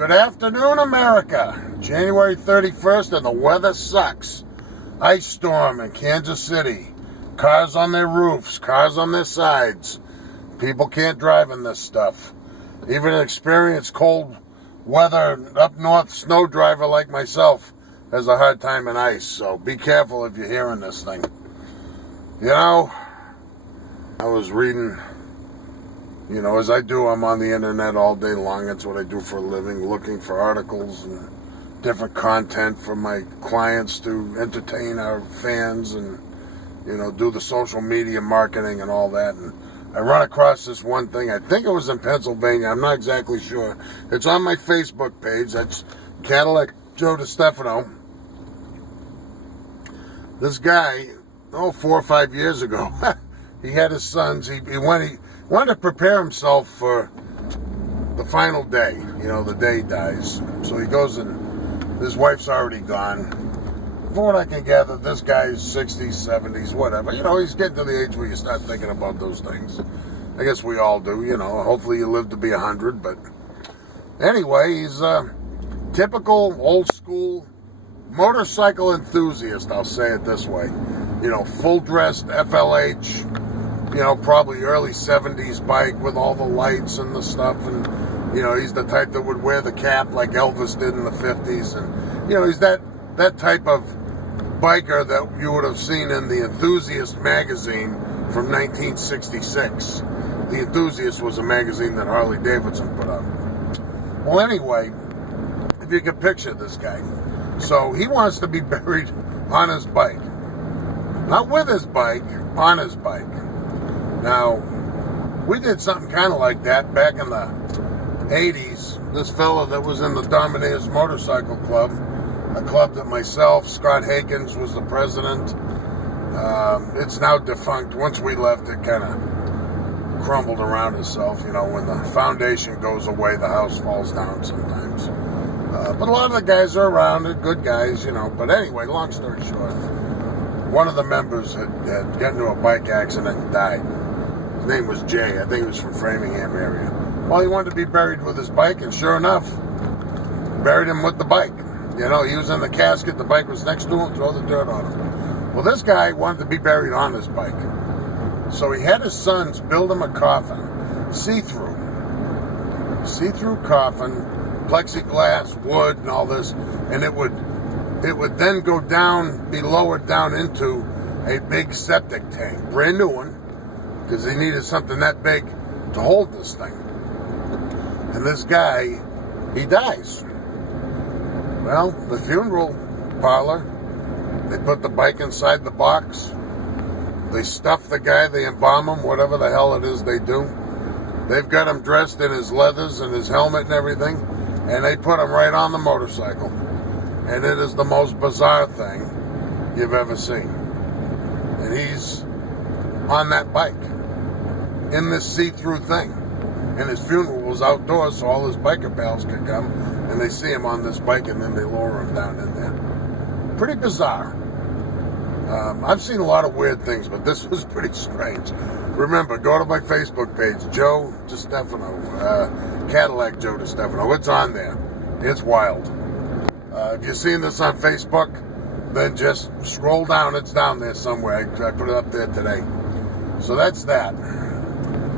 Good afternoon, America. January 31st and the weather sucks. Ice storm in Kansas City. Cars on their roofs, cars on their sides. People can't drive in this stuff. Even an experienced cold weather up north snow driver like myself has a hard time in ice. So be careful if you're hearing this thing. You know, I was reading, as I do, I'm on the internet all day long. That's what I do for a living, looking for articles and different content for my clients to entertain our fans and, do the social media marketing and all that. And I run across this one thing. I think it was in Pennsylvania. I'm not exactly sure. It's on my Facebook page. That's Cadillac Joe DeStefano. This guy, 4 or 5 years ago, he had his sons. He wanted to prepare himself for the final day, the day he dies. So he goes and his wife's already gone. From what I can gather, this guy's 60s, 70s, whatever. He's getting to the age where you start thinking about those things. I guess we all do, Hopefully you live to be 100. But anyway, he's a typical old school motorcycle enthusiast, I'll say it this way. Full dressed FLH, probably early 70s bike with all the lights and the stuff. And, he's the type that would wear the cap like Elvis did in the 50s. And, he's that type of biker that you would have seen in the Enthusiast magazine from 1966. The Enthusiast was a magazine that Harley Davidson put out. Well, anyway, if you could picture this guy. So he wants to be buried on his bike. Not with his bike, on his bike. Now, we did something kind of like that back in the 80s. This fella that was in the Dominators Motorcycle Club, a club that myself, Scott Hakens, was the president. It's now defunct. Once we left, it kind of crumbled around itself. When the foundation goes away, the house falls down sometimes. But a lot of the guys are around, they're good guys, But anyway, long story short, one of the members had gotten into a bike accident and died. His name was Jay. I think he was from Framingham area. Well, he wanted to be buried with his bike, and sure enough, buried him with the bike. He was in the casket, the bike was next to him, throw the dirt on him. Well, this guy wanted to be buried on his bike. So he had his sons build him a coffin, see-through coffin, plexiglass, wood, and all this, and it would then go down, be lowered down into a big septic tank, brand new one, because he needed something that big to hold this thing. And this guy, he dies. Well, the funeral parlor, they put the bike inside the box. They stuff the guy, they embalm him, whatever the hell it is they do. They've got him dressed in his leathers and his helmet and everything, and they put him right on the motorcycle. And it is the most bizarre thing you've ever seen. And he's on that bike in this see-through thing. And his funeral was outdoors, so all his biker pals could come, and they see him on this bike, and then they lower him down in there. Pretty bizarre. I've seen a lot of weird things, but this was pretty strange. Remember, go to my Facebook page, Joe DeStefano, Cadillac Joe DeStefano. It's on there. It's wild. If you're seeing this on Facebook, then just scroll down. It's down there somewhere. I put it up there today. So that's that.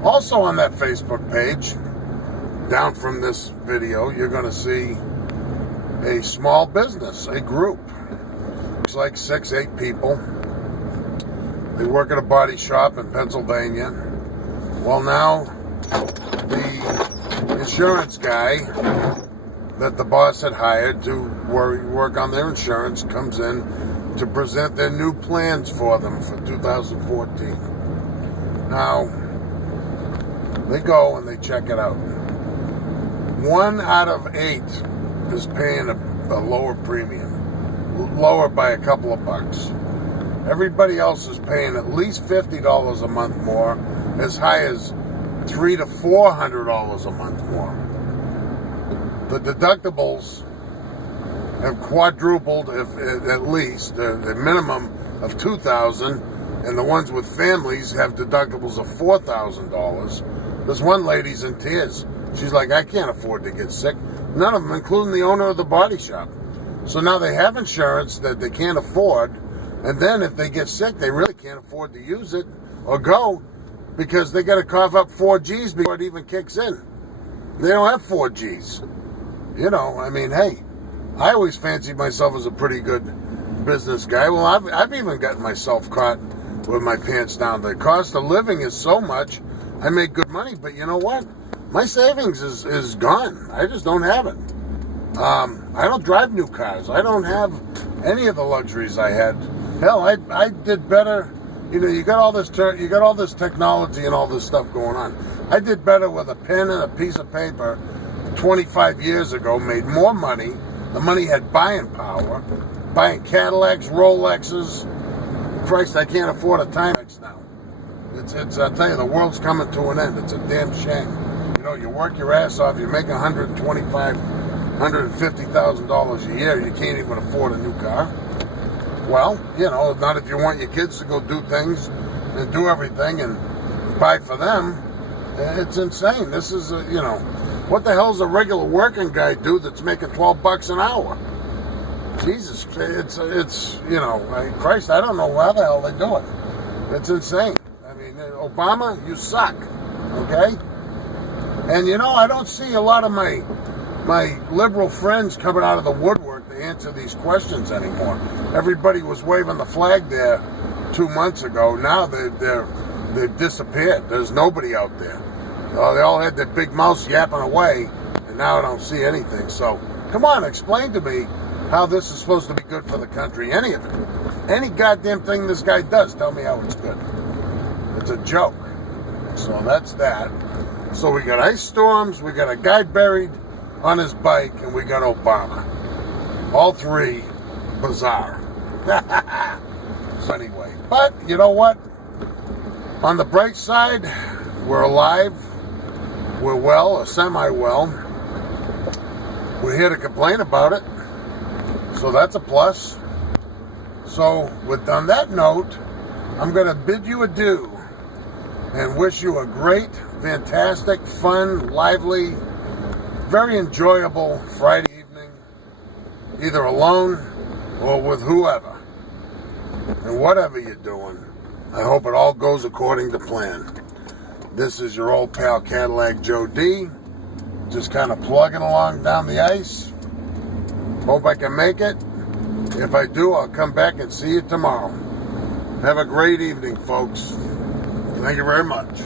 Also on that Facebook page, down from this video, you're going to see a small business, a group. It's like 6-8 people. They work at a body shop in Pennsylvania. Well, now the insurance guy that the boss had hired to work on their insurance comes in to present their new plans for them for 2014. Now, they go and they check it out. 1 out of 8 is paying a lower premium, lower by a couple of bucks. Everybody else is paying at least $50 a month more, as high as $300 to $400 a month more. The deductibles have quadrupled, if at least the minimum of $2,000, and the ones with families have deductibles of $4,000. This one lady's in tears. She's like, I can't afford to get sick. None of them, including the owner of the body shop. So now they have insurance that they can't afford. And then if they get sick, they really can't afford to use it or go because they got to cough up 4 G's before it even kicks in. They don't have 4 G's. You know, I mean, hey, I always fancied myself as a pretty good business guy. Well, I've even gotten myself caught with my pants down. The cost of living is so much. I make good money, but you know what? My savings is gone. I just don't have it. I don't drive new cars. I don't have any of the luxuries I had. Hell, I did better. You know, you got all this technology and all this stuff going on. I did better with a pen and a piece of paper 25 years ago. Made more money. The money had buying power. Buying Cadillacs, Rolexes. Christ, I can't afford a Timex now. It's. I tell you, the world's coming to an end. It's a damn shame. You know, you work your ass off. You make $150,000 a year. You can't even afford a new car. Well, you know, not if you want your kids to go do things and do everything and buy for them. It's insane. This is, you know, what the hell's a regular working guy do that's making $12 an hour? Jesus, it's you know, Christ, I don't know how the hell they do it. It's insane. I mean, Obama, you suck, okay? And you know, I don't see a lot of my liberal friends coming out of the woodwork to answer these questions anymore. Everybody was waving the flag there 2 months ago. Now they've disappeared. There's nobody out there. They all had their big mouths yapping away, and now I don't see anything. So, come on, explain to me how this is supposed to be good for the country. Any of it. Any goddamn thing this guy does, tell me how it's good. It's a joke. So that's that. So we got ice storms, we got a guy buried on his bike, and we got Obama. All three bizarre. So anyway, but you know what? On the bright side, we're alive. We're well, or semi-well. We're here to complain about it. So that's a plus. So on that note, I'm going to bid you adieu and wish you a great, fantastic, fun, lively, very enjoyable Friday evening, either alone or with whoever. And whatever you're doing, I hope it all goes according to plan. This is your old pal Cadillac Joe D, just kind of plugging along down the ice. Hope I can make it. If I do, I'll come back and see you tomorrow. Have a great evening, folks. Thank you very much.